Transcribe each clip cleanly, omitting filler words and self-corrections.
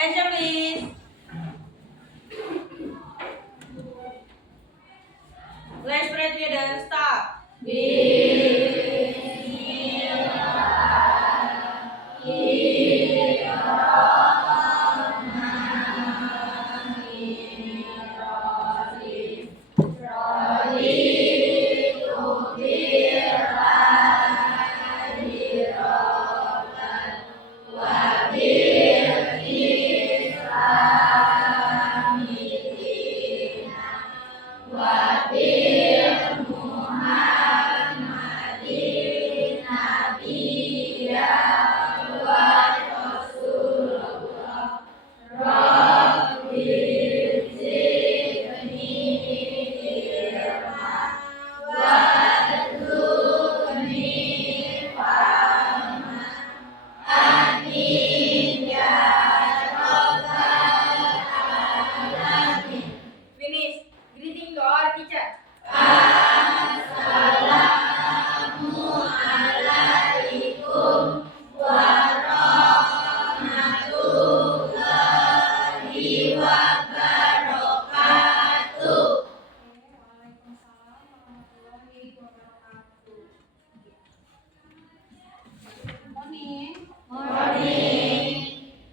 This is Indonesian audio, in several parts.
Attention please. Let's pray together. Start. Finish. Greeting to our teacher. Waalaikumsalam warahmatullahi wabarakatuh. Morning. Morning.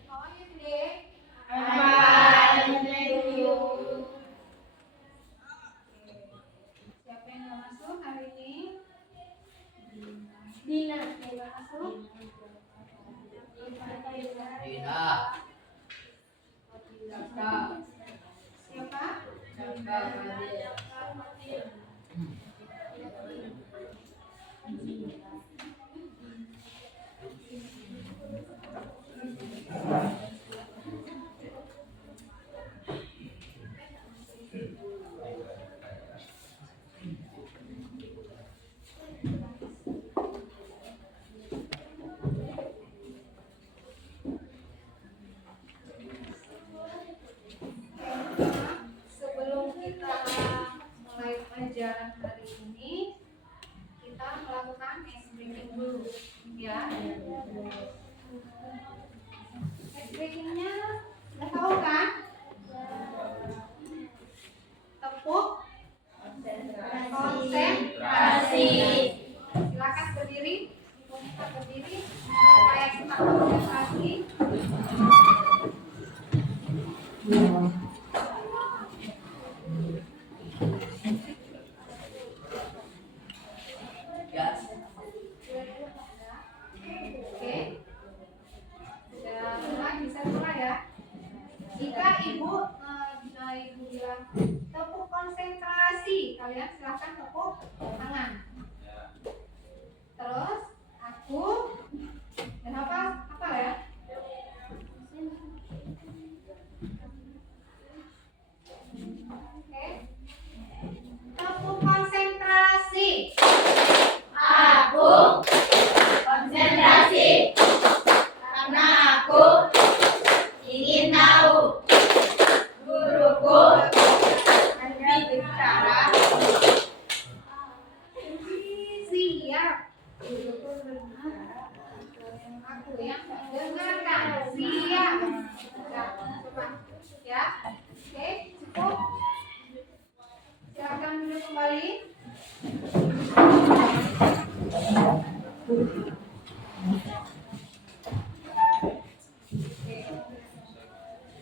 How are you today? I'm fine. Thank you. Siapa yang nggak masuk hari ini? Dina. Dina masuk. Dina. Siapa? Sebelum kita mulai pelajaran hari ini, kita melakukan ice breaking dulu, ya. Ice breakingnya udah tahu kan? Tepuk konsentrasi. Silakan berdiri, kita berdiri supaya kita konsentrasi. Oke, sudah mulai, bisa mulai ya. Jika ibu bilang tepuk konsentrasi, kalian silahkan tepuk tangan. Terus aku dan apa ya? Oke, tepuk konsentrasi. Aku konsentrasi karena aku ingin tahu guruku Anda bicara. Siap. Guruku berbicara. Aku yang dengarkan. Siap. Nah, coba ya. Oke, cukup. Silakan duduk kembali.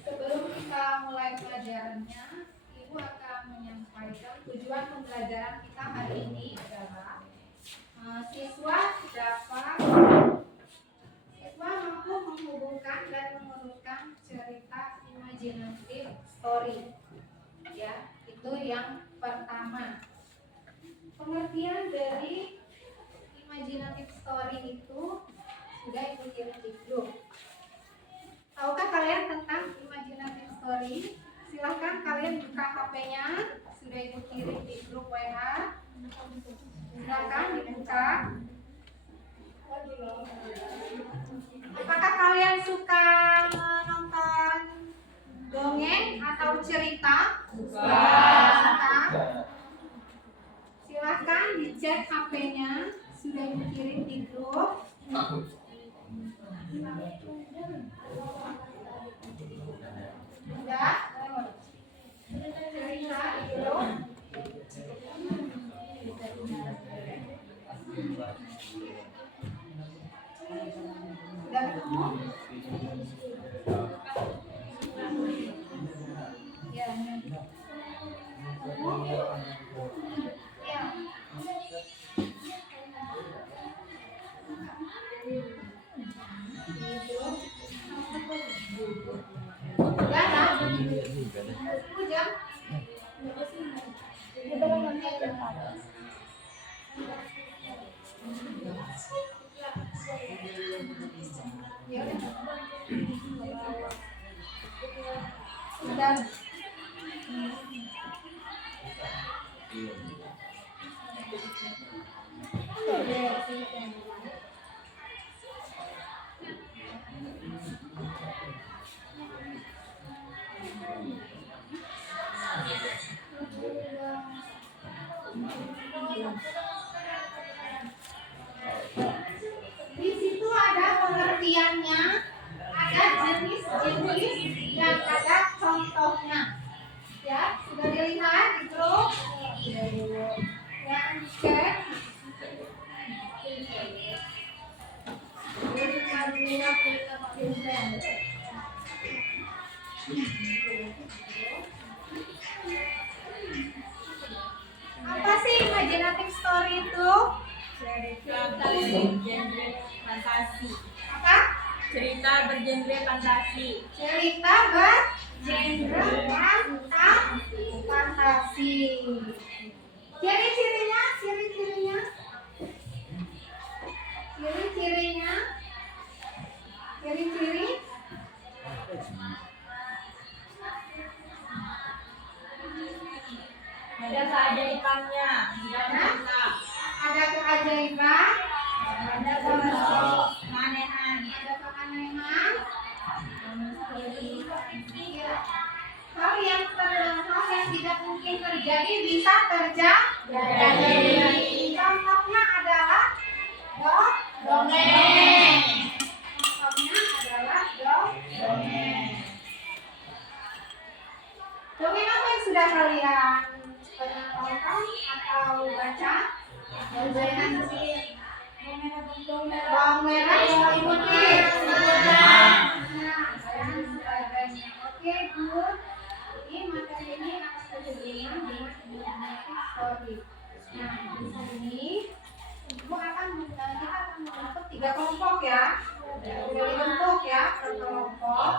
Sebelum kita mulai pelajarannya, Ibu akan menyampaikan tujuan pembelajaran kita hari ini adalah siswa mampu menghubungkan dan mengurutkan cerita imajinatif story. Ya, itu yang pertama. Pengertian dari imajinatif story itu sudah Ibu kirim di grup. Tahukah kalian tentang imajinatif story? Silahkan kalian buka HP-nya, sudah Ibu kirim di grup WA. Silahkan dibuka. Apakah kalian suka menonton dongeng atau cerita? Suka. Silahkan dicek HP-nya, sudah Ibu kirim di grup. Ya. Ya. Di situ ada pengertiannya, ada jenis-jenis dan ada contohnya. Ya, sudah dilihat di grup? Ya, cek. Apa sih imaginative story itu? Cerita bergenre fantasi. Apa? Cerita bergenre fantasi. Cerita bergenre fantasi. Ciri-cirinya, ciri-cirinya. Ciri-cirinya. Ciri-ciri. Ada keajaibannya, tidak nyata. Ada keajaiban, ada Keanehan. ada keanehan. Hal yang tidak mungkin terjadi bisa terjadi. Contohnya adalah Dongeng. Contohnya adalah dongeng. Dongeng apa yang sudah kalian pernah tonton atau baca? Bawang merah, bawang putih. Oke, good. Ini materi ini akan terjadinya dengan story. Nah, di sini kita akan membentuk 3 kelompok ya. Sudah dibentuk ya per kelompok.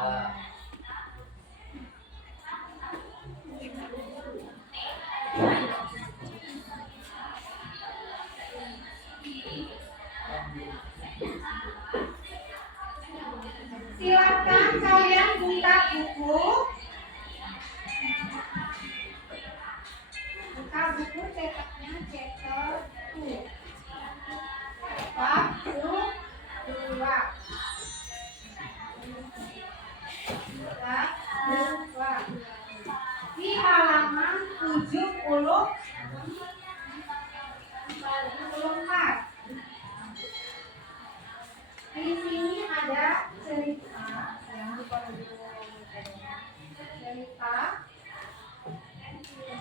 Silakan kalian buka buku. Buka buku cetaknya cetak 2. Bab 2. Bab 2. Di halaman 74. Di sini ada cerita yang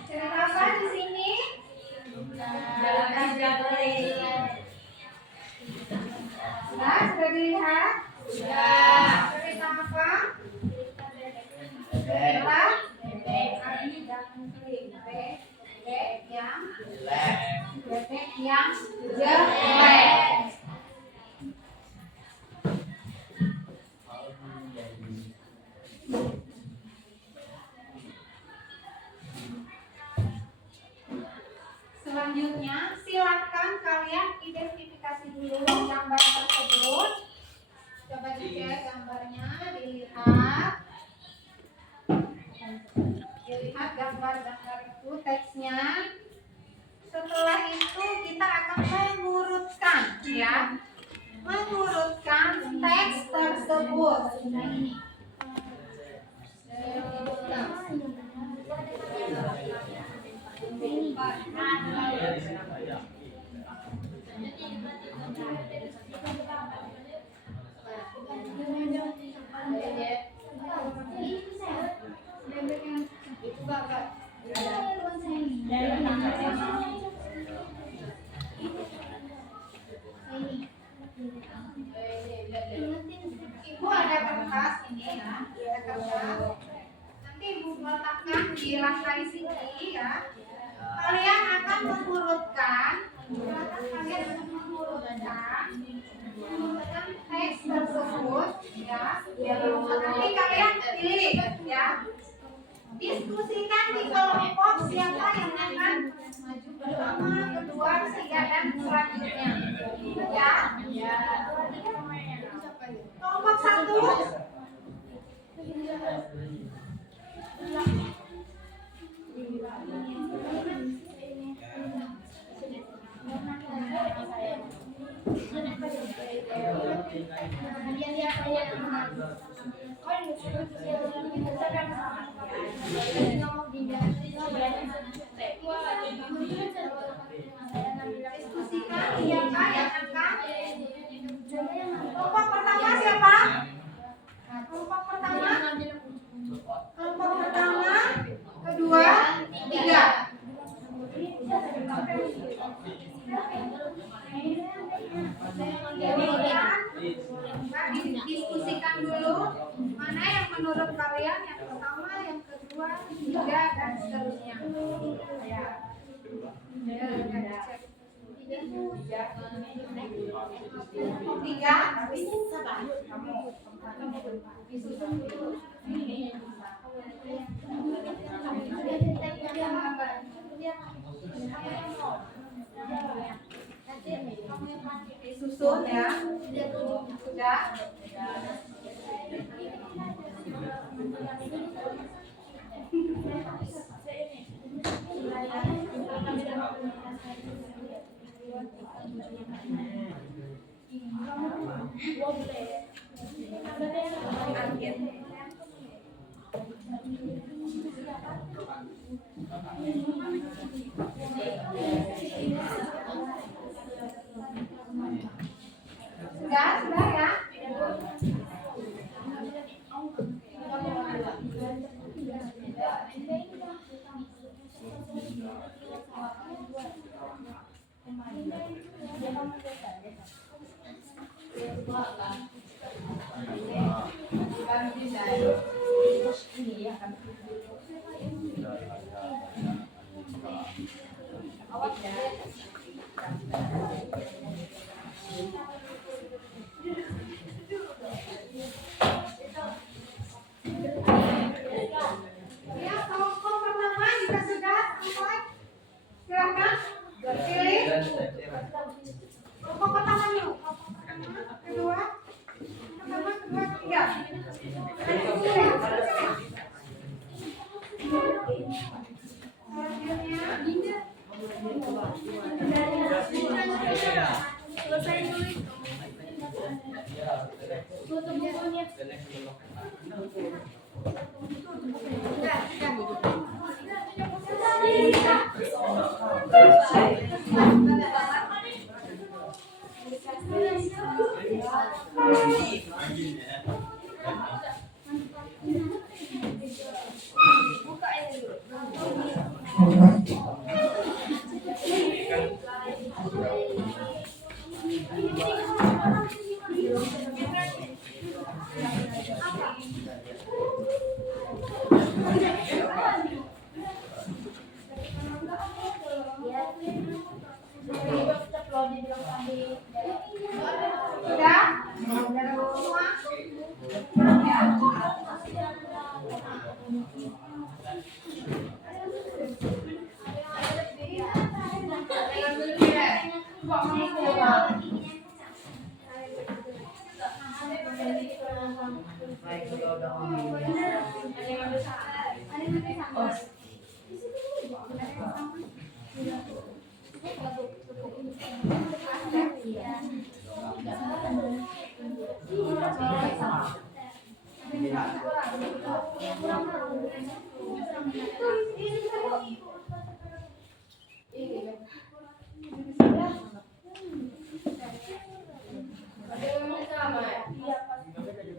cerita apa di sini? Sudah dilihat? Cerita apa? Cerita bebek yang jelek. Selanjutnya, silakan kalian identifikasi dulu gambar tersebut. Coba dicek gambarnya, dilihat. Dilihat gambar-gambar itu, teksnya. Setelah itu kita akan mengurutkan, ya, mengurutkan teks tersebut. menurunkan teks tersebut ya. Nanti kalian pilih ya. Diskusikan di kelompok siapa yang akan maju pertama, kedua, ketiga dan selanjutnya. Ya. Kelompok 1. Diskusikan siapa yang akan. Kelompok pertama siapa? Kelompok pertama, kedua, ketiga. Diskusikan dulu mana yang menurut kalian yang pertama, yang kedua, ketiga dan seterusnya. Ya. Tiga, susun ya. Sudah. Sudah ya. Ya, kelompok pertama jika sudah selesai, silakan pilih. Kelompok pertama dulu. Kedua, ketiga. Selesai dulu. Tutup bukunya.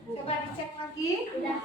Coba dicek lagi. Udah.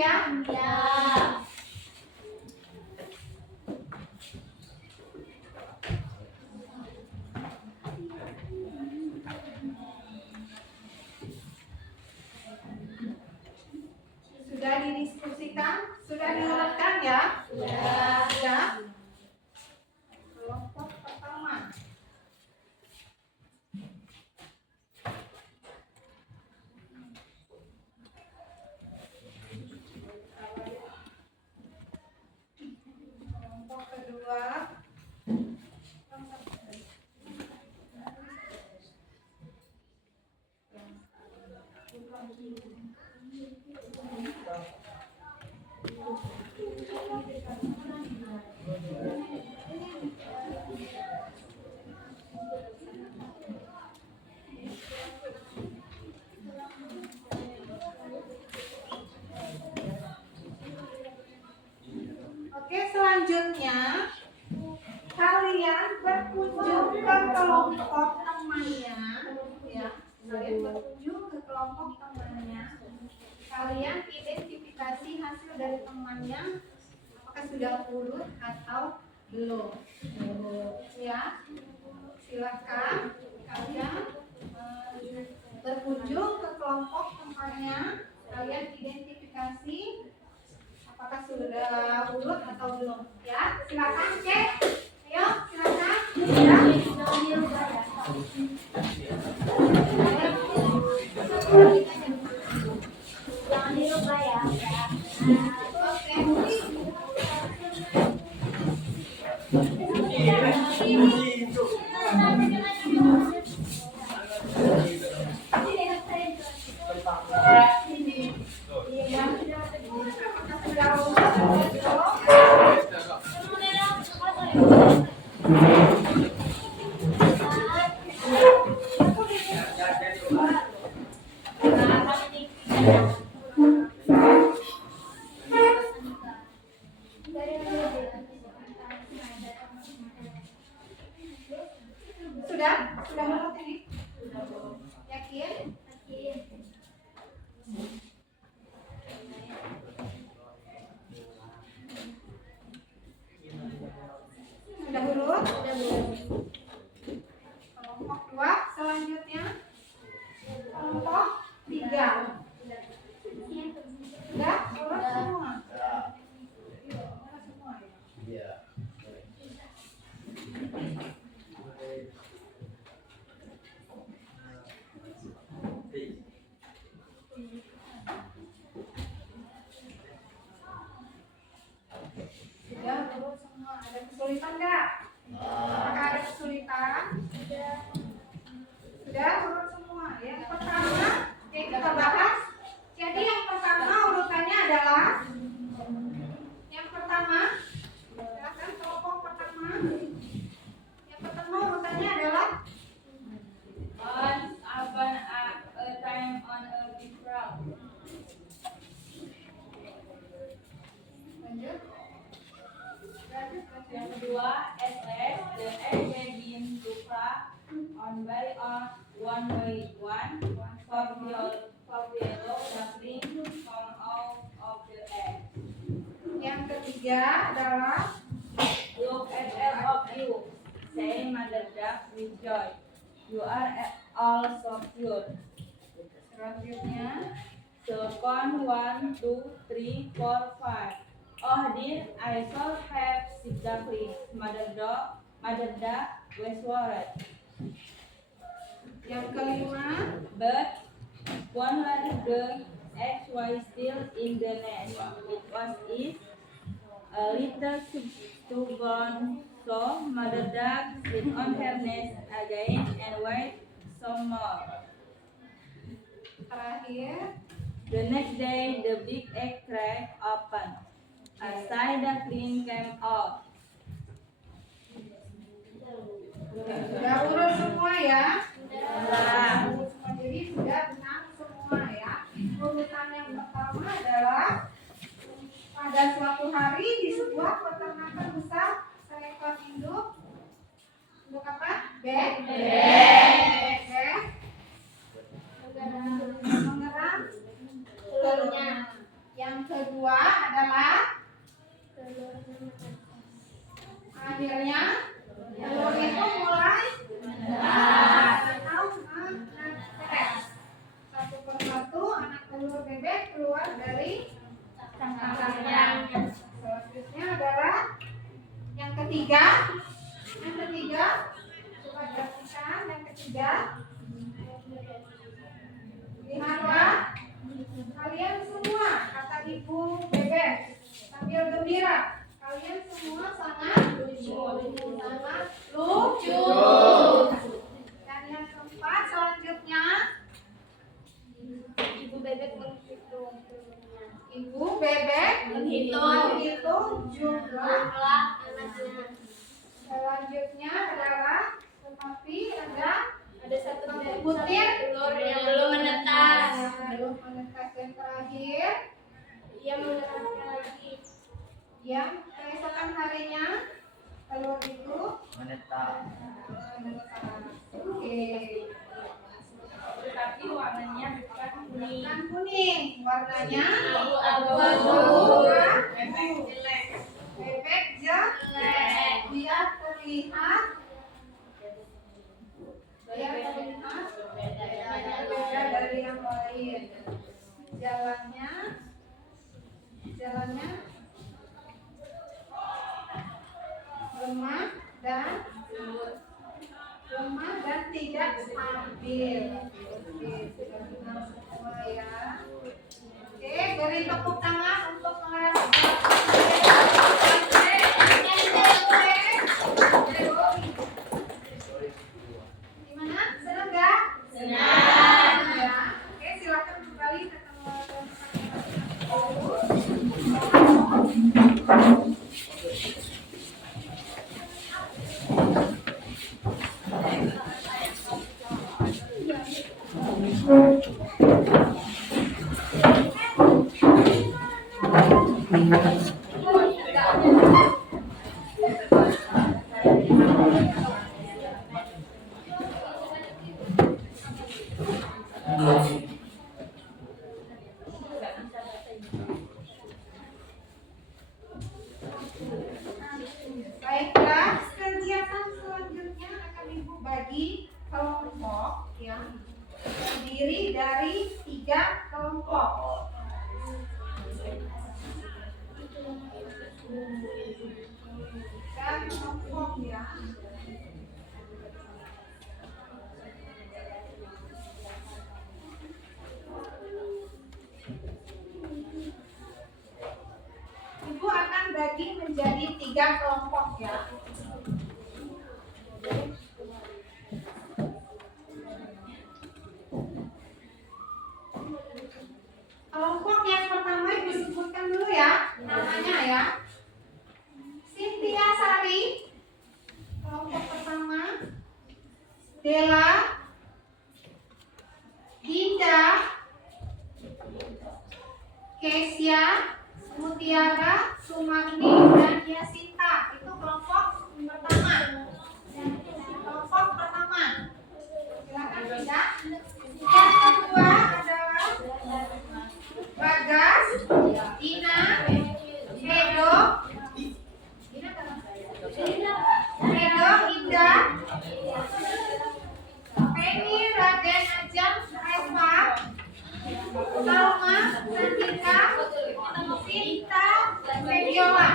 ya? Ya. Sudah didiskusikan? Sudah diurutkan ya? Sudah. Kelompok pertama. Kelompok kedua. Oke, selanjutnya kalian berkunjung ke kelompok temannya, ya. Kalian berkunjung ke kelompok temannya. Kalian identifikasi hasil dari temannya, apakah sudah urut atau belum? Ya, silakan kalian berkunjung ke kelompok temannya. Kalian identifikasi apakah sudah urut atau belum? Ya, silakan cek. Ayo, silakan. Ya. Jangan dilupa ya. Sudah? Sudah menurut ini? Yakin? Sudah urut? Kelompok 2 selanjutnya. Kelompok 3. Sudah urut semua? Urut semua ya? Sudah urut semua. Ada kesulitan nggak? Apakah ada kesulitan? Sudah urut semua. Yang pertama, kita bahas. Jadi yang pertama urutannya adalah yang pertama. Silakan kelompok pertama. Yang pertama urutannya adalah Once upon a time on a big rock. lanjut. Yang kedua, at last the egg begin to crack one by one. For yellow duckling come out of the egg. Yang ketiga adalah Look at all of you, say Mother Duck with joy. You are all so cute. selanjutnya. Second, 1, 2, 3, 4, 5. Oh dear, I shall have 6 ducklings. Mother Duck was worried. Yang kelima. But one like the eggs was still in the nest. It was a little stubborn, so Mother Duck sit on her nest again and wait some more. Terakhir. The next day, the big egg crack open. A side duckling came out. Sudah urut semua ya? Sudah. Urut semua. Jadi sudah benar semua ya. Urutan yang pertama adalah pada suatu hari di sebuah peternakan besar seekor induk apa? Bebek mengerang telurnya. Yang kedua telur bebek keluar dari sarangnya. Selanjutnya adalah yang ketiga. Coba perhatikan yang ketiga. Lihatlah kalian semua, kata ibu bebek sambil gembira. Kalian semua sangat lucu. Dan yang keempat selanjutnya, ibu bebek menghitung jumlah anaknya. Selanjutnya adalah tetapi ada satu butir telur yang belum menetas. Dan terakhir, ia mengatakan lagi yang keesokan harinya telur itu menetas. Oke. Tetapi warnanya bukan kuning. Bukan kuning, warnanya abu-abu. Bebek jelek. Dia terlihat berbeda dari yang lain. Jalannya lemah dan tidak stabil. Oke, sudah benar semua ya. Oke, beri tepuk tangan untuk kelas. Gimana? Senang nggak? Senang. Ya. Oke, silakan kembali ke tempat. Baiklah, kegiatan selanjutnya akan Ibu bagi kelompok yang terdiri dari 3 kelompok. Dan kelompok ya. Ibu akan bagi menjadi 3 kelompok ya. Kelompok yang pertama disebutkan dulu ya, namanya ya. Cynthia Sari, kelompok pertama. Della, Dinda, Kesia, Mutiara, Sumagni, dan Yasinta. Itu kelompok pertama. Kelompok pertama. Silakan pindah. Yang kedua adalah Bagas, Dina, Edo, Indah, Penny, Raden, Ajeng, Eva, Salma, Sandika, Sinta, Febiola.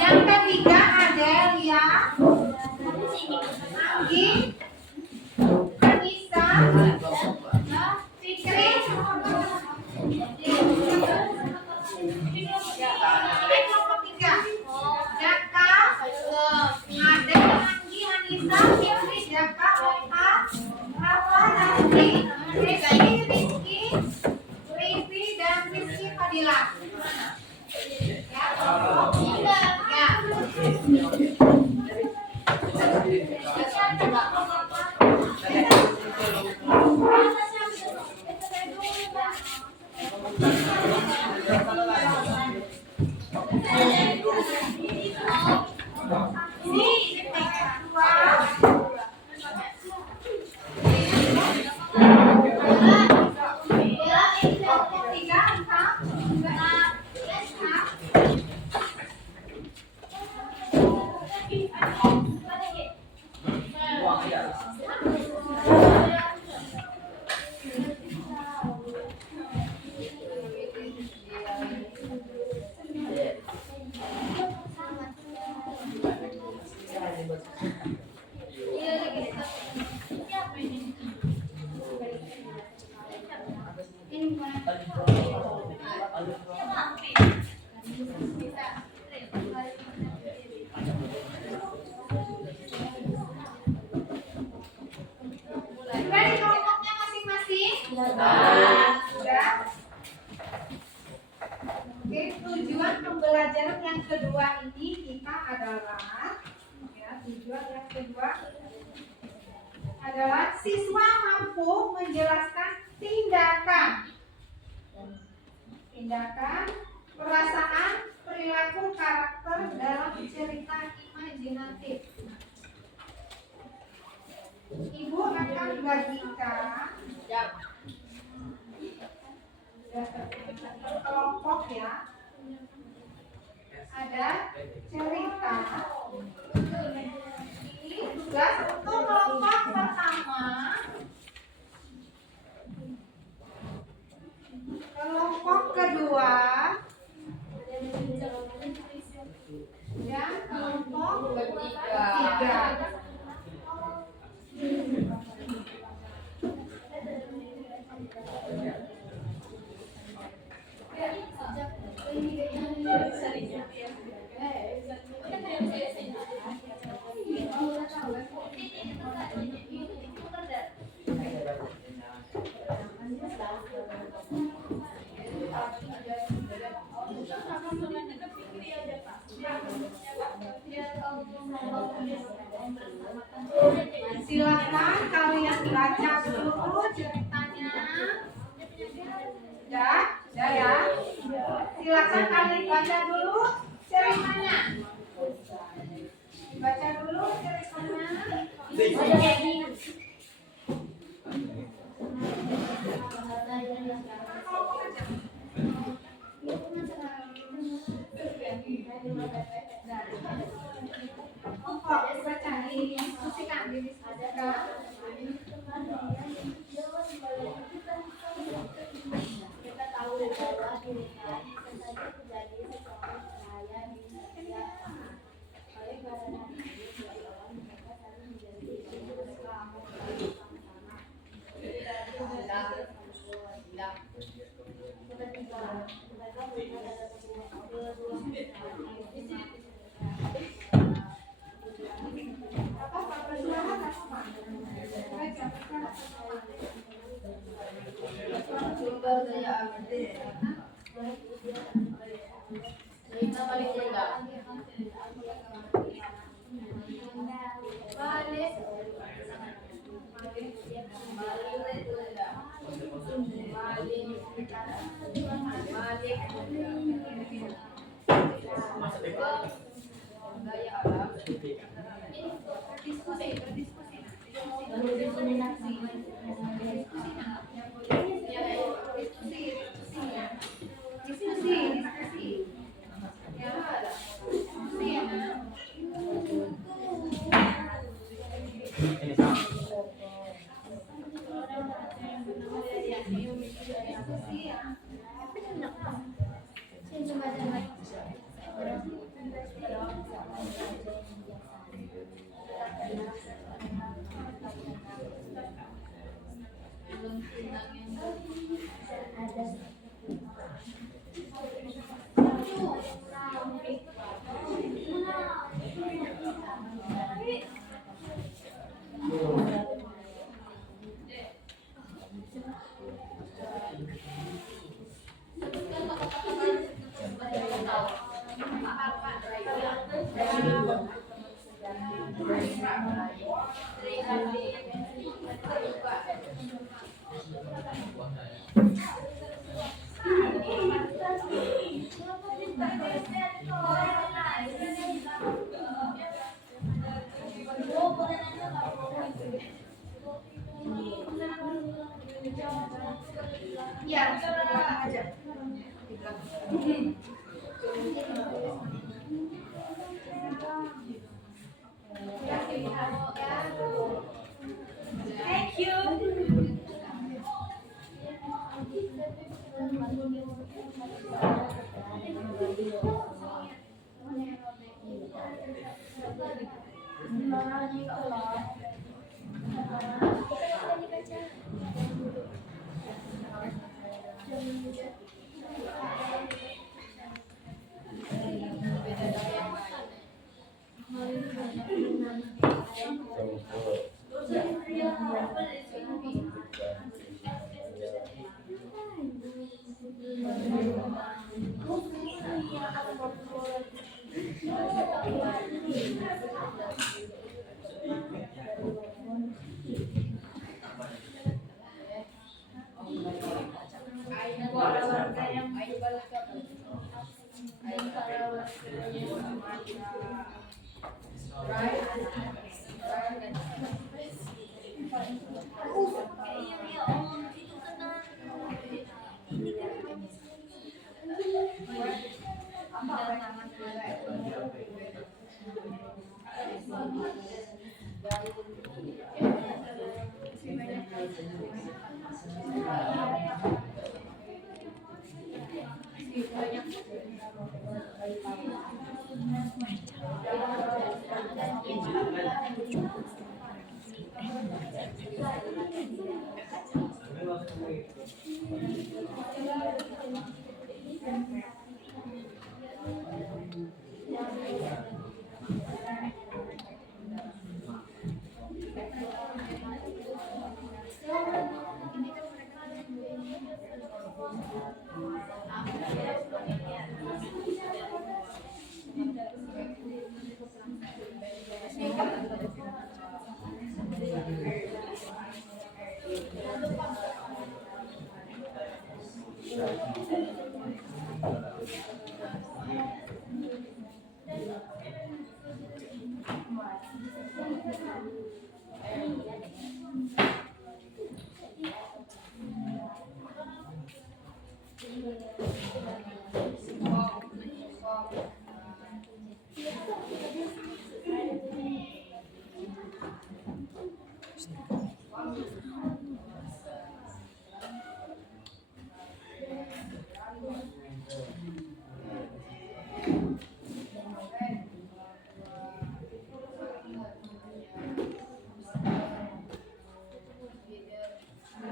Yang ketiga Adelia, Anggi, Anissa, Fikri, kelompok 3. Jaka, Ade, Anggi, Anissa, Fikri, Jaka, Oka, Rafa, Nanti, Rizky, Livi, dan Rizky Fadila. Ya, Sudah? Oke, tujuan pembelajaran yang kedua ini kita adalah tujuan yang kedua adalah siswa mampu menjelaskan tindakan, perasaan, perilaku, karakter dalam cerita imajinatif. Ibu akan bagikan kelompok ya. Ada cerita. Ini tugas untuk kelompok pertama. Kelompok kedua. Dan kelompok ketiga. Silakan kalian baca dulu ceritanya. Sudah ya. Silakan kalian baca dulu ceritanya. Baca dulu ceritanya. Ya, aja. Thank you.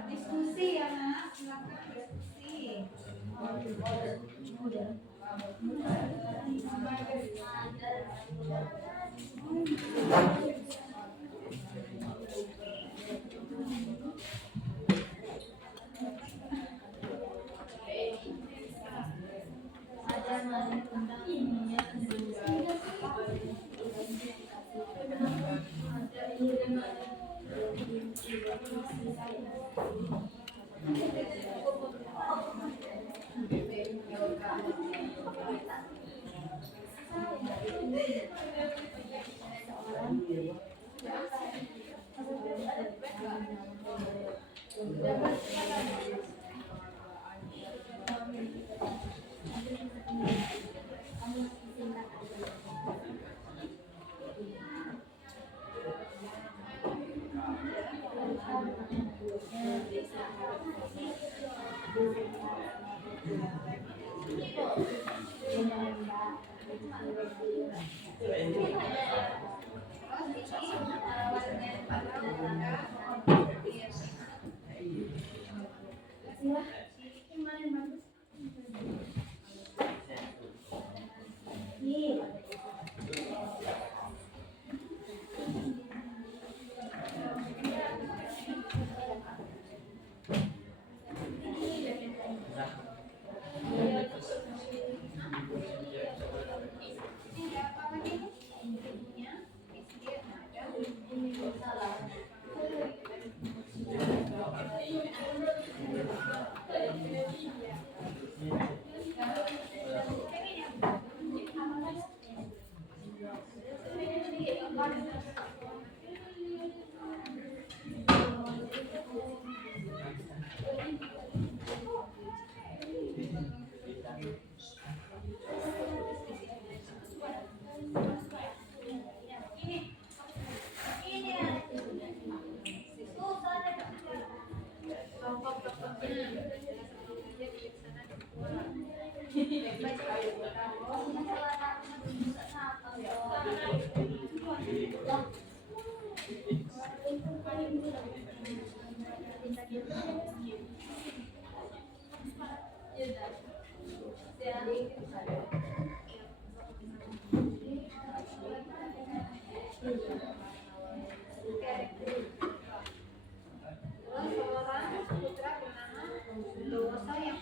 Diskusi ya Mas, silakan diskusi. Seorang putra bernama Dosa yang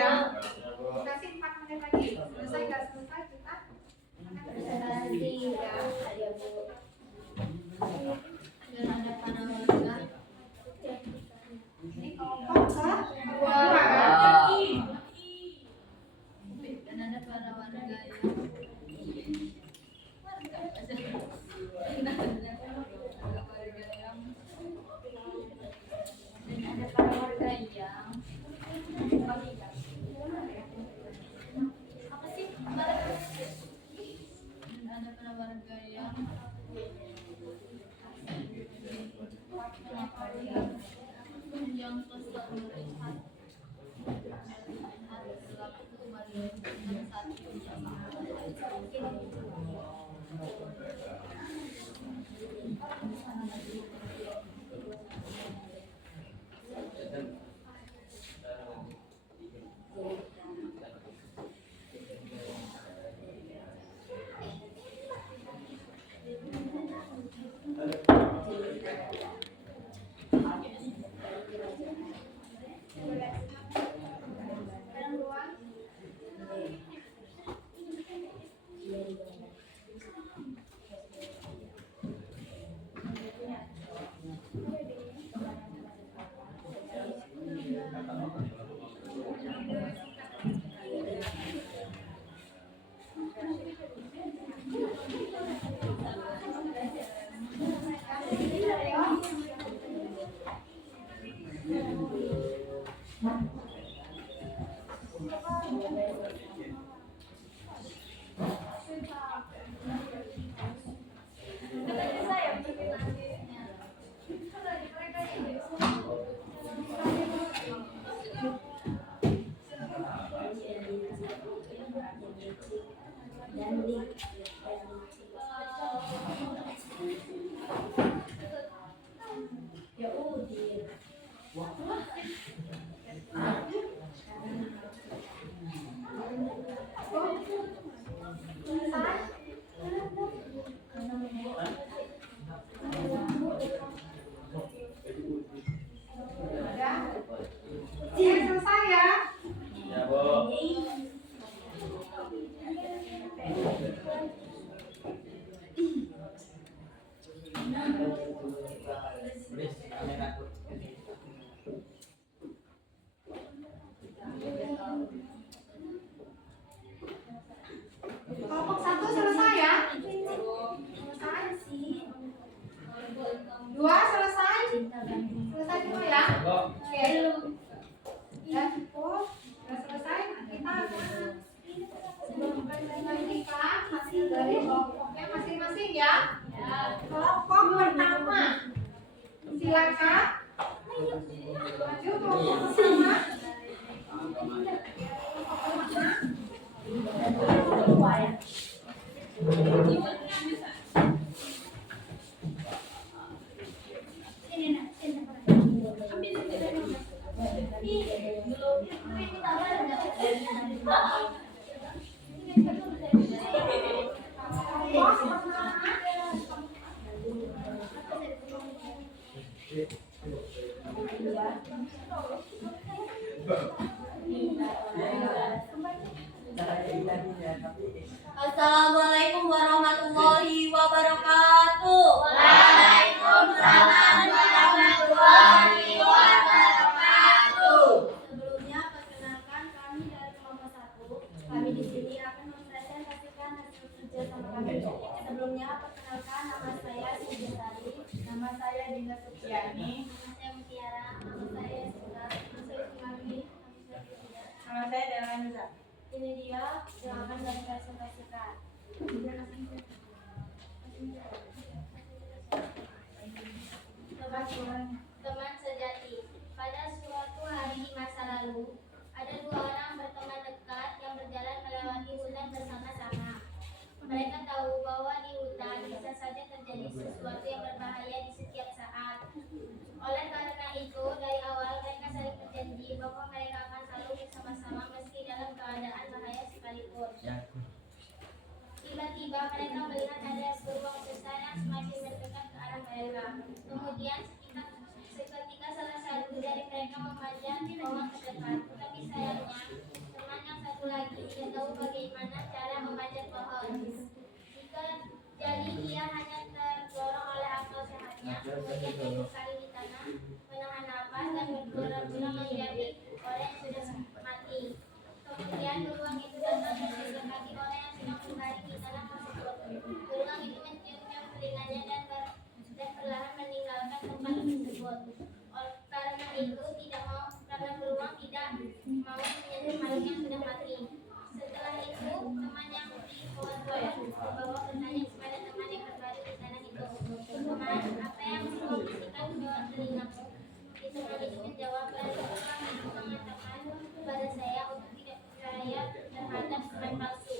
ya. Dikasih 4 menit lagi. Selesai nggak selesai kita akan berhenti ya. Dan ada pada warga. Ini kelompok kedua. Dan ada pada warga yang apa sih? Dan ada pada warga yang yang sosial melihat selaku Maria dan satu Selesai ya. Ya, Bu. Kelompok 1 selesai ya. Selesai. 2 selesai. Selesai semua ya. Oke. Ya cukup. Sudah selesai. Kita akan memberikan hasil dari kelompoknya masing-masing ya. Kelompok pertama. Silakan. Maju kelompok pertama. Assalamualaikum warahmatullahi wabarakatuh. Waalaikumsalam warahmatullahi wabarakatuh. Sebelumnya perkenalkan kami dari kelompok 1. Kami di sini akan mempresentasikan hasil kerja sama kami. Sebelumnya perkenalkan nama saya Sinjatari, Nama saya Dinda Supiani. nama saya Mutiara, nama saya Sudha, nama saya Sumami, nama saya Dinda. Nama saya Delanza. Ini dia yang akan kami presentasikan. Teman sejati. Pada suatu hari di masa lalu, ada 2 orang berteman dekat yang berjalan melewati hutan bersama-sama. Mereka tahu bahwa di hutan bisa saja terjadi sesuatu yang berbahaya di setiap saat. Oleh karena itu, dari awal mereka saling berjanji bahwa mereka akan selalu bersama-sama meski dalam keadaan bahaya sekalipun. Tiba-tiba mereka melihat ada beruang besar yang semakin mendekat ke arah mereka. Kemudian seketika salah satu dari mereka memanjat pohon terdekat. Tetapi sayangnya ia hanya terdorong oleh akal sehatnya, kemudian duduk kali di tanah, menahan napas dan berpura-pura menjadi orang yang sudah mati. Kemudian beruang itu datang dan mendekati orang yang sedang berbaring di tanah tersebut. Beruang itu mencium-cium telinganya dan perlahan meninggalkan tempat tersebut. Karena beruang tidak mau menyentuh makhluk yang sudah mati. Setelah itu, teman yang di pohon berbawa bertanya kepada teman yang berbaring di tanah itu, "Teman, apa yang kau bisikan ke bawah telingamu?" Teman itu menjawab, "Beruang itu mengatakan kepada saya untuk tidak percaya terhadap teman palsu."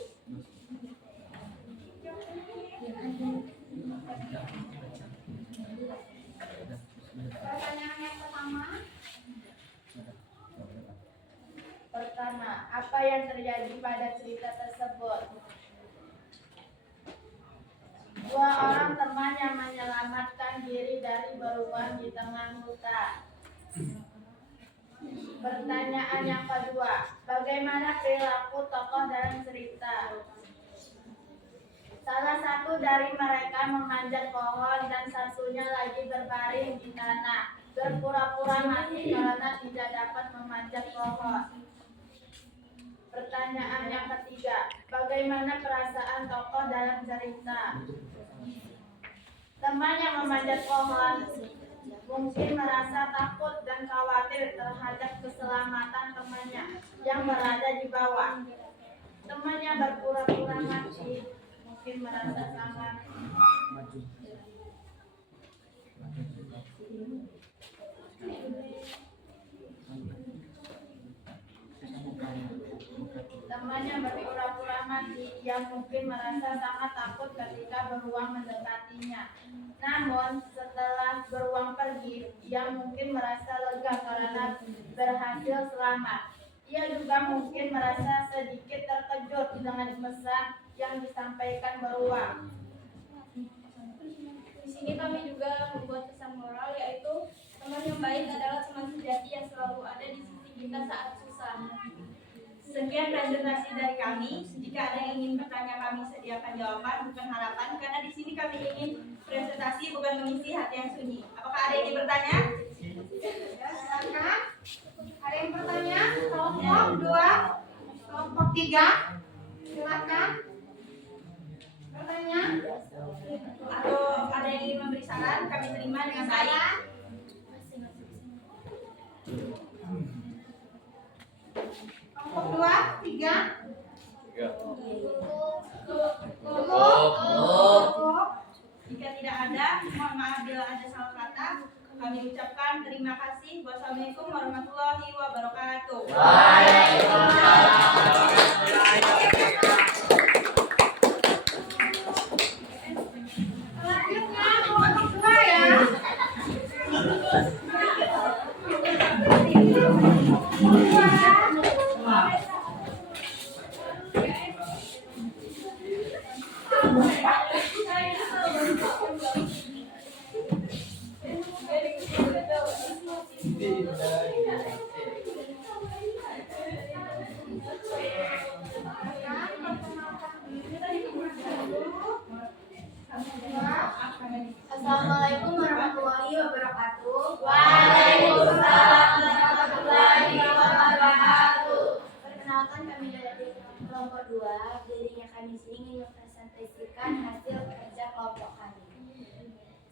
Pertanyaan yang pertama, apa yang terjadi pada cerita tersebut? Dua orang teman yang menyelamatkan diri dari beruang di tengah hutan. Pertanyaan yang kedua, bagaimana perilaku tokoh dalam cerita? Salah satu dari mereka memanjat pohon dan satunya lagi berbaring di tanah, berpura-pura mati karena tidak dapat memanjat pohon. Pertanyaan yang ketiga, bagaimana perasaan tokoh dalam cerita? Teman yang memanjat pohon mungkin merasa takut dan khawatir terhadap keselamatan temannya yang berada di bawah. Teman yang berpura-pura mati mungkin merasa sangat yang mungkin merasa sangat takut ketika beruang mendekatinya. Namun setelah beruang pergi, ia mungkin merasa lega karena berhasil selamat. Ia juga mungkin merasa sedikit terkejut dengan pesan yang disampaikan beruang. Di sini kami juga membuat pesan moral, yaitu teman yang baik adalah teman sejati yang selalu ada di sisi kita saat susah. Sekian presentasi dari kami. Jika ada yang ingin bertanya, kami sediakan jawaban, bukan harapan, karena di sini kami ingin presentasi, bukan mengisi hati yang sunyi. Apakah ada yang ingin bertanya? Silakan. Ada yang bertanya? Kelompok 2, kelompok 3. Silakan. Bertanya? Atau ada yang ingin memberi saran? Kami terima dengan baik. Kelompok 2, 3. Jika tidak ada, mohon maaf bila ada salah kata. Kami ucapkan terima kasih. Wassalamualaikum warahmatullahi wabarakatuh. Selanjutnya kelompok 2 ya. Assalamualaikum warahmatullahi wabarakatuh. Waalaikumsalam warahmatullahi wabarakatuh. Perkenalkan, kami dari kelompok 2. Jadinya kami ingin mempresentasikan hasil kerja kelompok kami.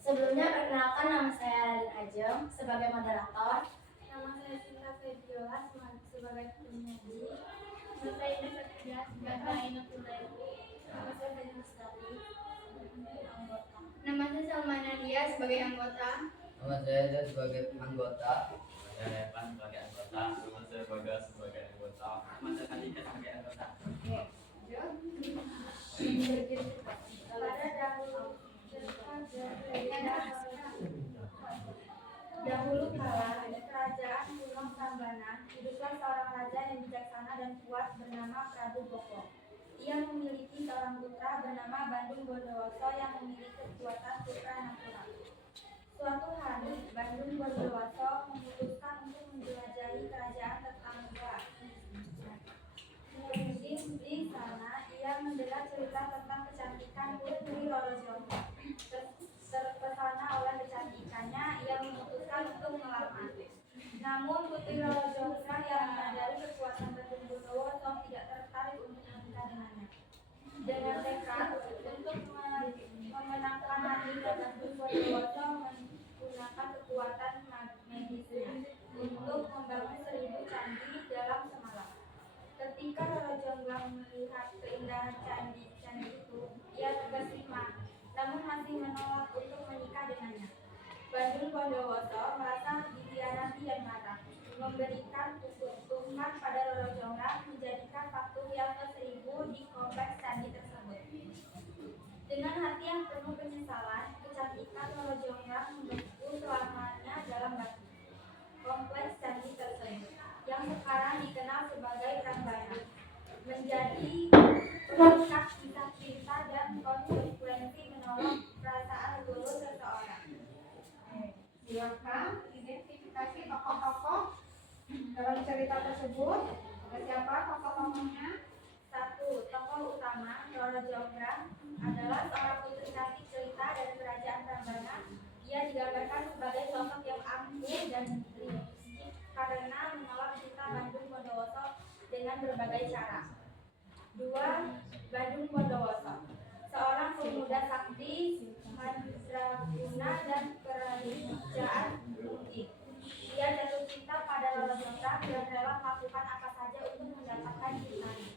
Sebelumnya perkenalkan, nama saya Raden Ajeng sebagai moderator. Nama saya Sinta Febiola sebagai penyaji. Nama saya Ida Satria sebagai anggota. Nama saya Fadil Mustaqi sebagai anggota. Nama saya Salma Nadia sebagai anggota. Nama saya Eda sebagai anggota. Saya Evan sebagai anggota. Nama saya Bagas sebagai anggota. Nama saya Andika sebagai anggota. Dahulu kala, di kerajaan kuno Prambanan, hiduplah seorang raja yang bijaksana dan kuat bernama Prabu Boko. Ia memiliki seorang putra bernama Bandung Bondowoso yang memiliki kekuatan putra Napura. Suatu hari, Bandung Bondowoso memutuskan untuk menjelajahi kerajaan tetangga. Di sana, ia mendengar cerita tentang kecantikan Putri Roro Jombang. Namun Putri Roro Jonggrang yang menyadari kekuatan Bandung Bondowoso tidak tertarik untuk menikah dengannya. Dengan tekad untuk memenangkan hati Bandung Bondowoso menggunakan kekuatan medisnya untuk membangun 1000 candi dalam semalam. Ketika Roro Jonggrang melihat keindahan candi-candi itu, ia terkesima, namun masih menolak untuk menikah dengannya. Bandung Bondowoso merasa dikhianati dan marah, memberikan hukuman pada Roro Jonggrang menjadikan patung yang ke-1000 di kompleks candi tersebut. Dengan hati yang penuh penyesalan, kecantikan Roro Jonggrang membeku selamanya dalam batu kompleks candi tersebut, yang sekarang dikenal sebagai Prambanan, menjadi pengikat kisah cinta dan konsekuensi menolak perasaan tulus seseorang. Silakan identifikasi tokoh-tokoh dalam cerita tersebut. Ada siapa tokoh-tokohnya? 1. Tokoh utama Roro Jonggrang adalah seorang putri cantik cerita dari kerajaan Prambanan. Ia digambarkan sebagai sosok yang angkuh dan lincah karena menolak cinta Bandung Bondowoso dengan berbagai cara. 2. Bandung Bondowoso, seorang pemuda sakti, mandraguna dan kerajaan mungkin. Ia jatuh cinta pada Roro Jonggrang dan rela melakukan apa saja untuk mendapatkan cintanya.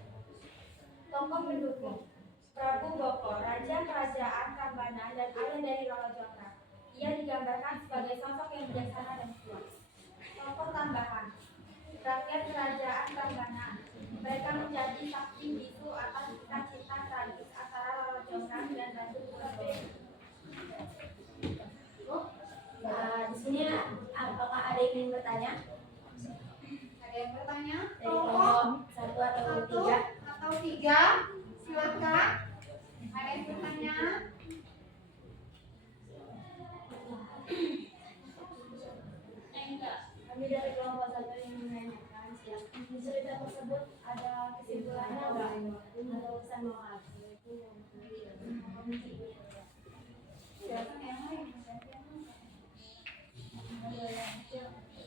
Tokoh pendukung Prabu Boko, raja kerajaan Prambanan dan ayah dari Roro Jonggrang. Ia digambarkan sebagai sosok yang bijaksana dan kuat. Tokoh tambahan rakyat kerajaan Prambanan. Mereka menjadi saksi bisu atas kisah cinta tragis antara Roro Jonggrang dan Bandung Bondowoso. Di sini apakah ada yang ingin bertanya? Ada yang bertanya? Dari Tokoh kelompok 1 atau 1 3? atau 3? Silakan. Ada yang bertanya? Kami dari kelompok 1 yang menanyakan, di cerita tersebut ada kesimpulannya enggak? Atau pesan moral? Silakan yang lain. Kita kasih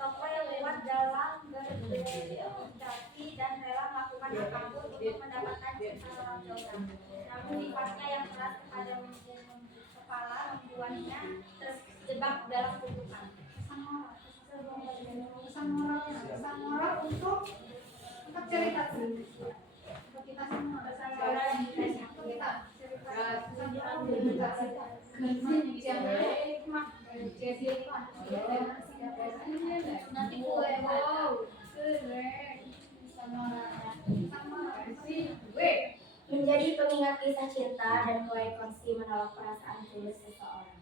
Tokoh yang kuat dalam berdedikasi dan rela melakukan apapun untuk mendapatkan cinta Roro Jonggrang. Namun sifatnya yang keras kepada membunuh kepala membuatnya terjebak dalam kutukan. pesan moral untuk cerita sendiri. Untuk kita semua pesan moral untuk kita cerita pesan moral untuk kita cerita. Nanti gue wow. Menjadi pengingat kisah cinta dan konsekuensi menolak perasaan tulus seseorang.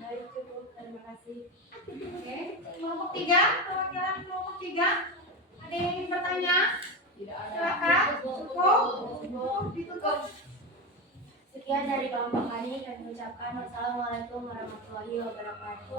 Baik, cukup. Terima kasih. Oke, kelompok 3, perwakilan kelompok 3. Ada yang ingin bertanya? Silakan. Cukup, ditutup. Sekian dari kelompok kami ucapkan wassalamualaikum warahmatullahi wabarakatuh.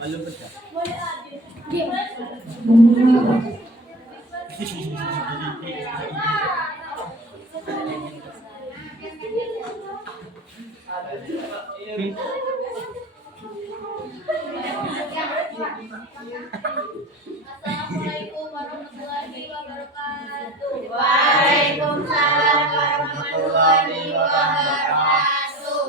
Malu betul. Assalamualaikum warahmatullahi wabarakatuh. Waalaikumsalam warahmatullahi wabarakatuh.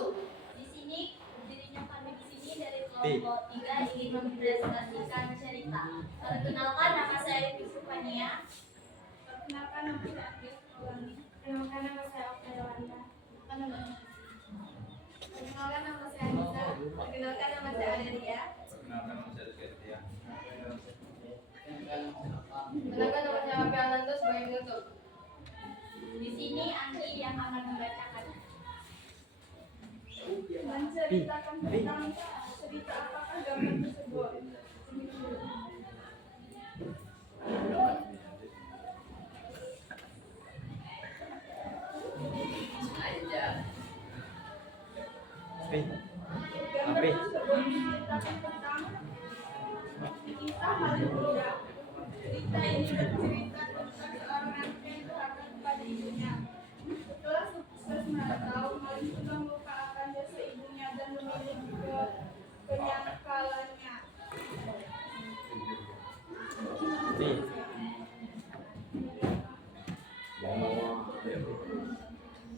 Di sini berdirinya kami di sini dari kelompok 3 ingin mempresentasikan cerita. Perkenalkan, nama saya Yusufania. Perkenalkan, nama saya Agnes Maulani. Perkenalkan, nama saya Okta Yolanda. ceritakan tentang cerita apakah gambar tersebut? Gambar tersebut menceritakan tentang kisah Malin Kundang. Cerita ini bercerita tentang seorang anak yang durhaka kepada ibunya. Setelah sukses merantau, Malin Kundang lupa akan jasa ibunya dan memilih kenyangkalannya.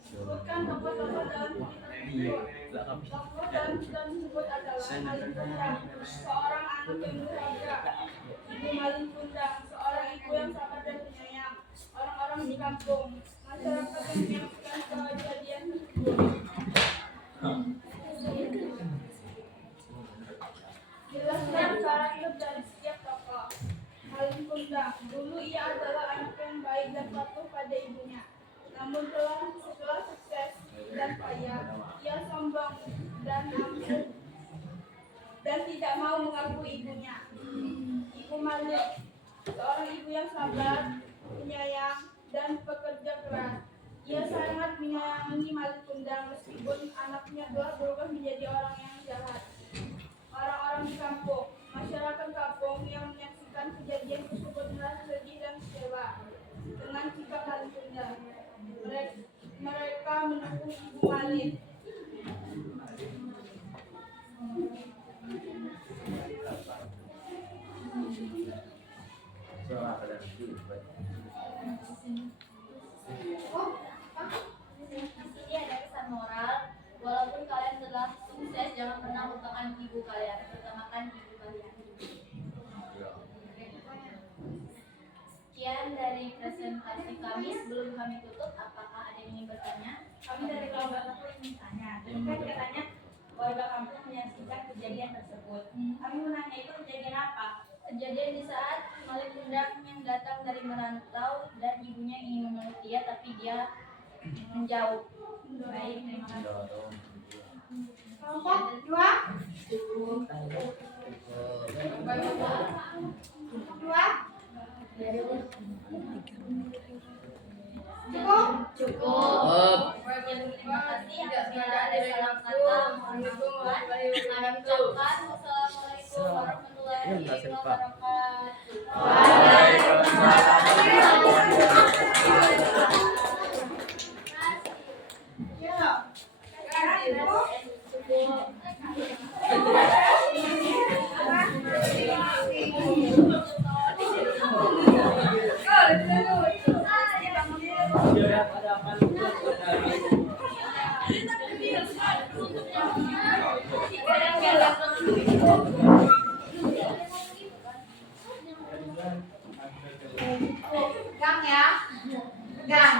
Sebutkan tokoh-tokoh dalam cerita tersebut. Tokoh dalam cerita tersebut adalah Malin Kundang, seorang anak yang durhaka, ibu Malin Kundang, seorang ibu yang sabar dan penyayang, orang-orang di kampung, masyarakat yang menyaksikan kejadian tersebut. Jelaskan karakter dari setiap tokoh. Malin Kundang, dulu ia adalah anak yang baik dan patuh pada ibunya. Namun setelah sukses dan kaya, ia sombong dan angkuh dan tidak mau mengakui ibunya. Ibu Malin, seorang ibu yang sabar, penyayang, dan pekerja keras. Ia sangat menyayangi Malin Kundang meskipun anaknya telah berubah menjadi orang yang jahat. Orang-orang di kampung, masyarakat kampung yang menyaksikan kejadian tersebut merasa sedih dan kecewa dengan sikap Malin Kundang. Mereka mendukung ibu Malin. Di sini ada pesan moral, walaupun kalian telah sukses, jangan pernah lupakan ibu kalian, utamakan ibu kalian. Sekian dari presentasi kami. Sebelum kami tutup, apakah ada yang ingin bertanya? Kami dari kelompok satu ingin tanya. Tadi kan katanya warga kampung menyaksikan kejadian tersebut. Kami menanya itu kejadian apa? Kejadian di saat Malin Kundang yang datang dari merantau dan ibunya ingin memeluk dia, tapi dia menjauh. Baik, terima kasih. Kelompok 2. Cukup. Terima kasih. Apabila ada salah kata, mohon maaf. Kami ucapkan wassalamualaikum warahmatullahi wabarakatuh. Pegang ya. Pegang.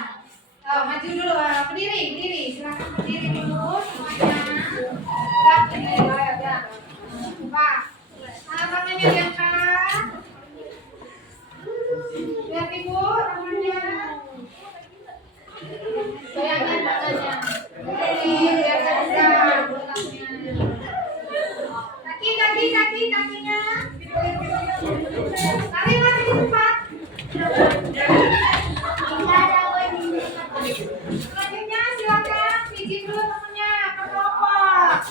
Maju dulu, berdiri, silakan berdiri dulu semuanya. Pegang, pegang. Pak, tangannya diangkat. Lihat ibu, tangannya. Bayangkan tangannya. Biar tegak. Kakinya. Tarik lagi cepat. Selanjutnya silakan pijit dulu temennya ke kelompok.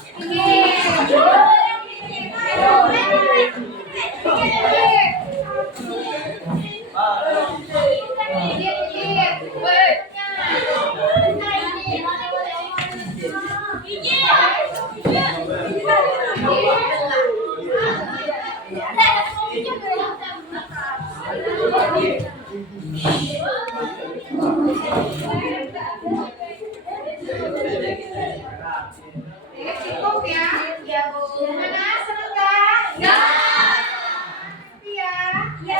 Cukup ya. Ya, Bu. Gimana? Senang nggak? Ya. Happy ya? Ya.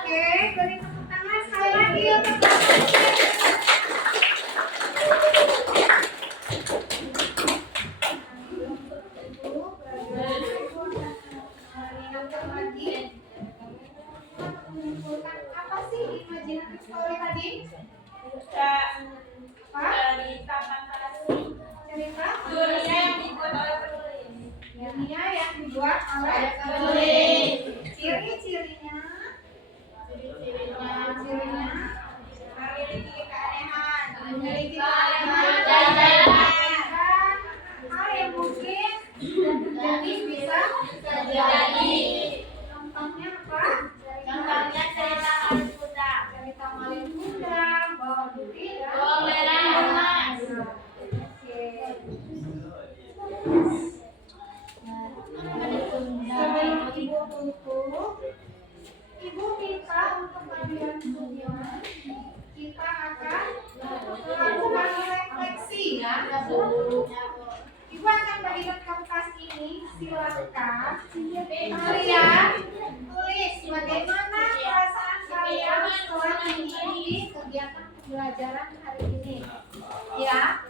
Oke, beri tepuk tangan sekali lagi untuk mengumpulkan apa sih imaginative story tadi? Bisa Ciri-cirinya memiliki keanehan, dan hal yang mungkin jadi bisa terjadi. contohnya apa? Contohnya cerita Malin Kundang. Cerita Malin Kundang, Bawang Duri, dan Bawang merah emas. Oke. Sebelum ibu tutup, Ibu minta untuk kalian semua kita akan melakukan refleksi ya. Ibu akan berikan kertas ini, silakan kalian tulis bagaimana perasaan kalian setelah mengikuti kegiatan pembelajaran hari ini. Ya,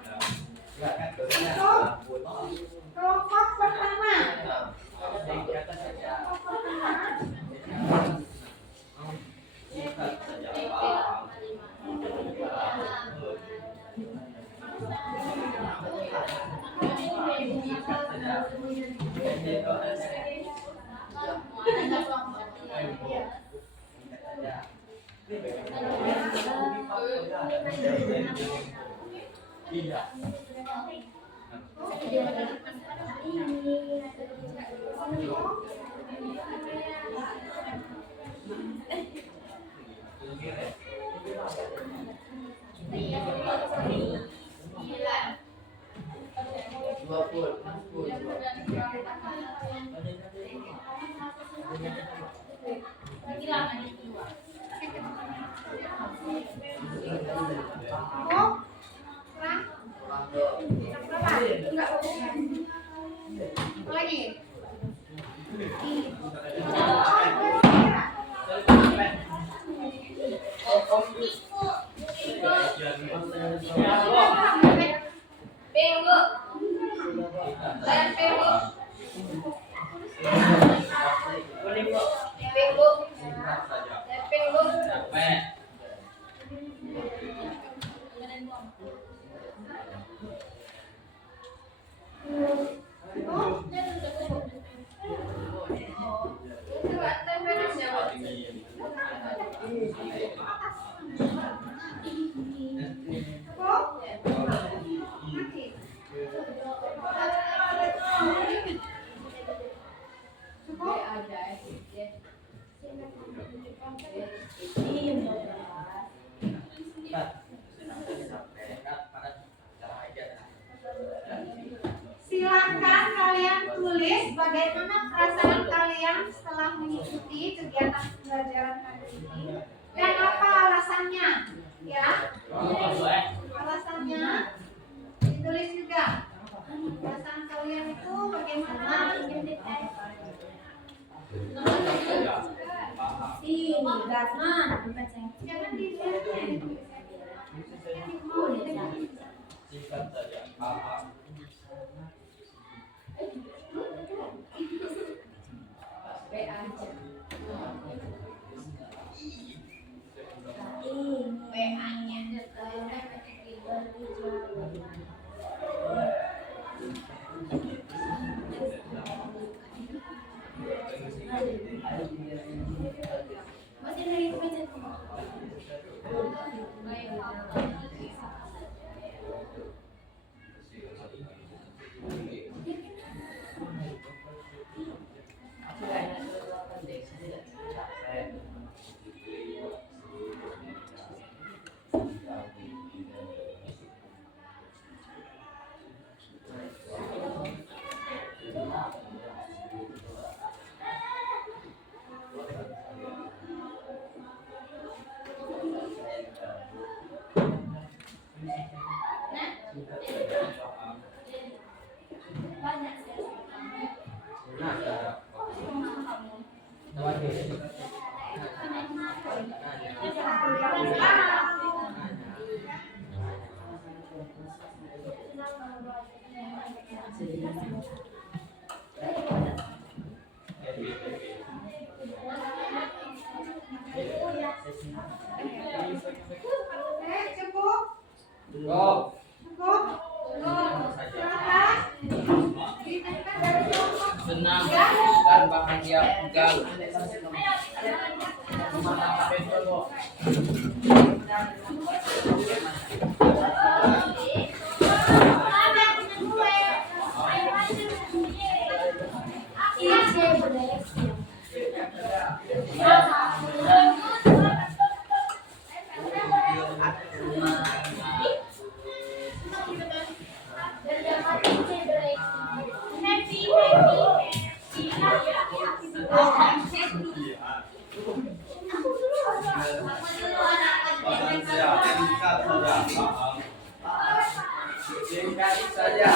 kelompok pertama. Lagi. Silakan kalian tulis bagaimana perasaan kalian setelah mengikuti kegiatan pembelajaran hari ini dan apa alasannya, ya. Alasannya ditulis juga. Perasaan kalian itu bagaimana? Jangan dilihat. Singkat saja. Paham. Cukup? Cukup. Cukup? Silakan. Ditekan dari kelompok. Senang. Ya. Singkat saja.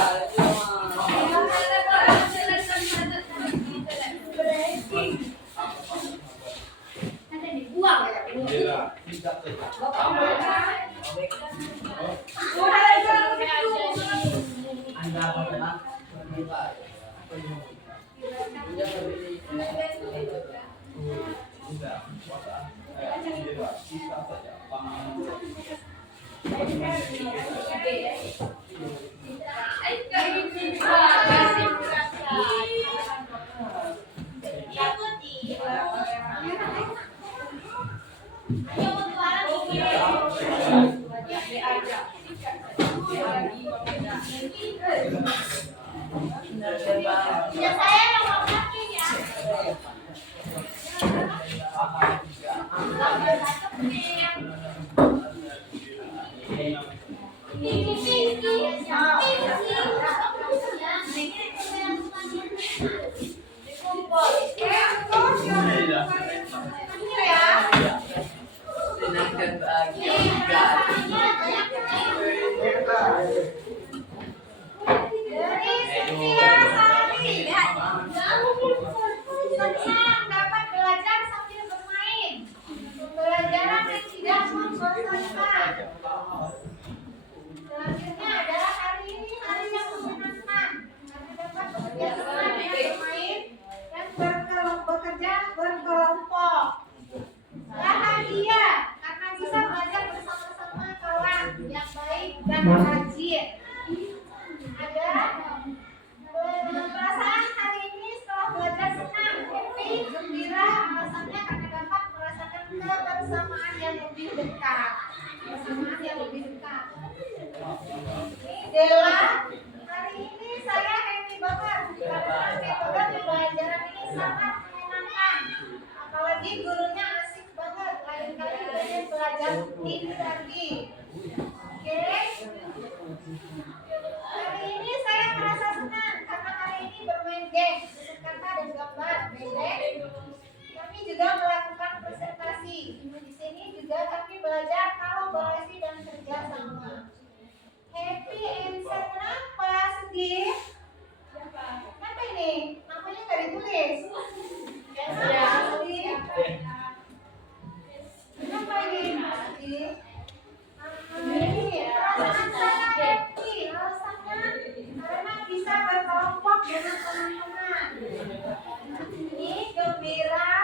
Ya saya yang mau makin ya. Senang dapat belajar sambil bermain. Pembelajaran yang tidak membosankan. Selanjutnya adalah hari ini hari yang menyenangkan. Karena dapat bekerja sama dengan bermain dan bekerja berkelompok. Bahagia karena bisa belajar bersama-sama kawan yang baik dan rajin. Ada perasaan hari ini setelah belajar senang, happy, gembira, alasannya karena dapat merasakan kebersamaan yang lebih dekat. Kebersamaan yang lebih dekat. Dela, hari ini saya happy banget karena metode pembelajaran ini sangat menyenangkan. Apalagi gurunya asik banget. Lain kali kalian belajar ini lagi. Oke. Hari ini saya merasa senang karena hari ini bermain game, kata dan gambar, bebek. Kami juga melakukan presentasi. Di sini juga kami belajar kolaborasi dan kerja sama. Happy and senang, Pak sedih. Kenapa ini? Namanya nggak ditulis. Kenapa sedih? Kenapa ini sedih? Perasaan saya happy, alasannya karena bisa berkelompok dengan teman-teman. Ini gembira.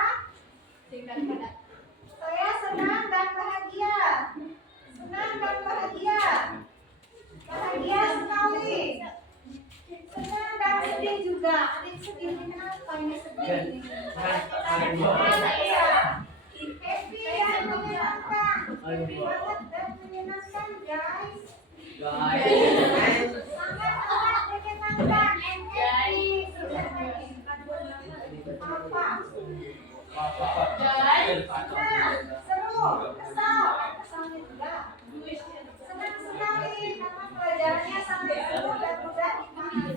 Saya senang dan bahagia. Senang dan bahagia. Bahagia sekali. Senang dan sedih juga. Adik sedih, kenapa ini sedih? Bahagia. Happy dan menyenangkan. Happy banget dan menyenangkan, guys. Sangat menyenangkan and happy. Apa? Seru, kesal, kesalnya juga. Senang sekali karena pelajarannya sangat seru dan mudah dipahami.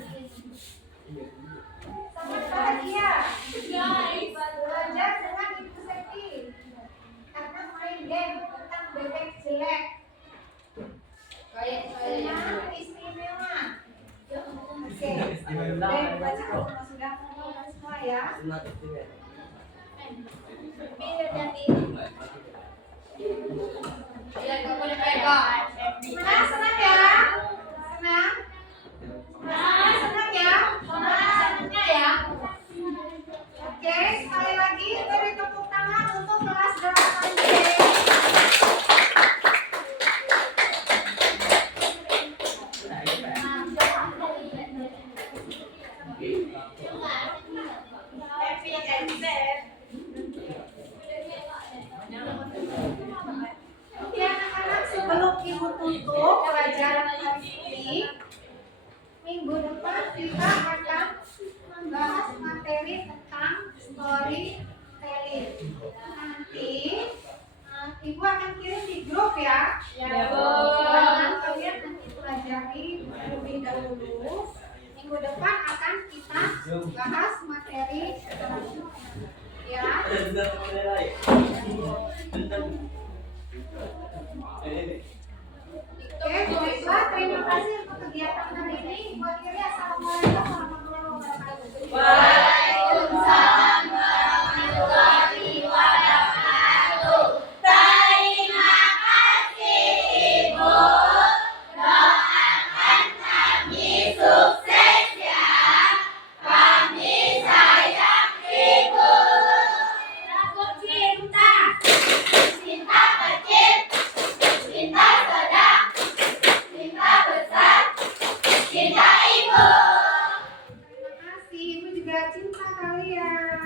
Sangat bahagia. Belajar dengan Ibu Seti karena main game tentang bebek jelek. Senang istimewa. Oke. Baik, baca kalau sudah mengumpulkan semua ya. Senang, senang ya. Senang. Senang ya. Senangnya ya. Oke, sekali lagi beri tepuk tangan untuk kelas 8D. Happy Oke anak-anak, sebelum ibu tutup pelajaran hari ini, minggu depan kita akan membahas materi tentang storytelling. Nanti ibu akan kirim di grup ya. Silakan kalian nanti pelajari lebih dahulu. Minggu depan akan kita bahas materi ya. Oke, baiklah. Terima kasih untuk kegiatan hari ini. Ibu akhiri, assalamualaikum warahmatullahi wabarakatuh. Waalaikumsalam warahmatullahi wabarakatuh. Terima kasih Ibu. Doakan kami sukses ya. Kami sayang Ibu. Aku cinta. Cinta kecil. Cinta sedang. Cinta besar. Cinta Ibu. Terima kasih. Ibu juga cinta kalian.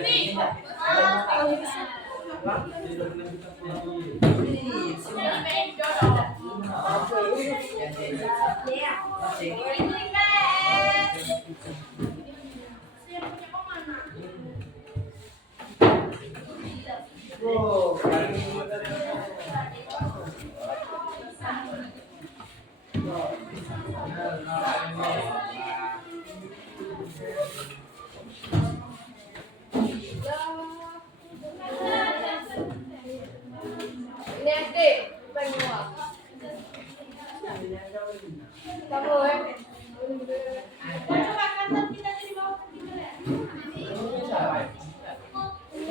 Ini Ini SD, bukan nyuap. Kamu coba kantor kita jadi bawa ke Ini siapa? 912.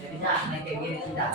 Bisa naik kayak gini tidak.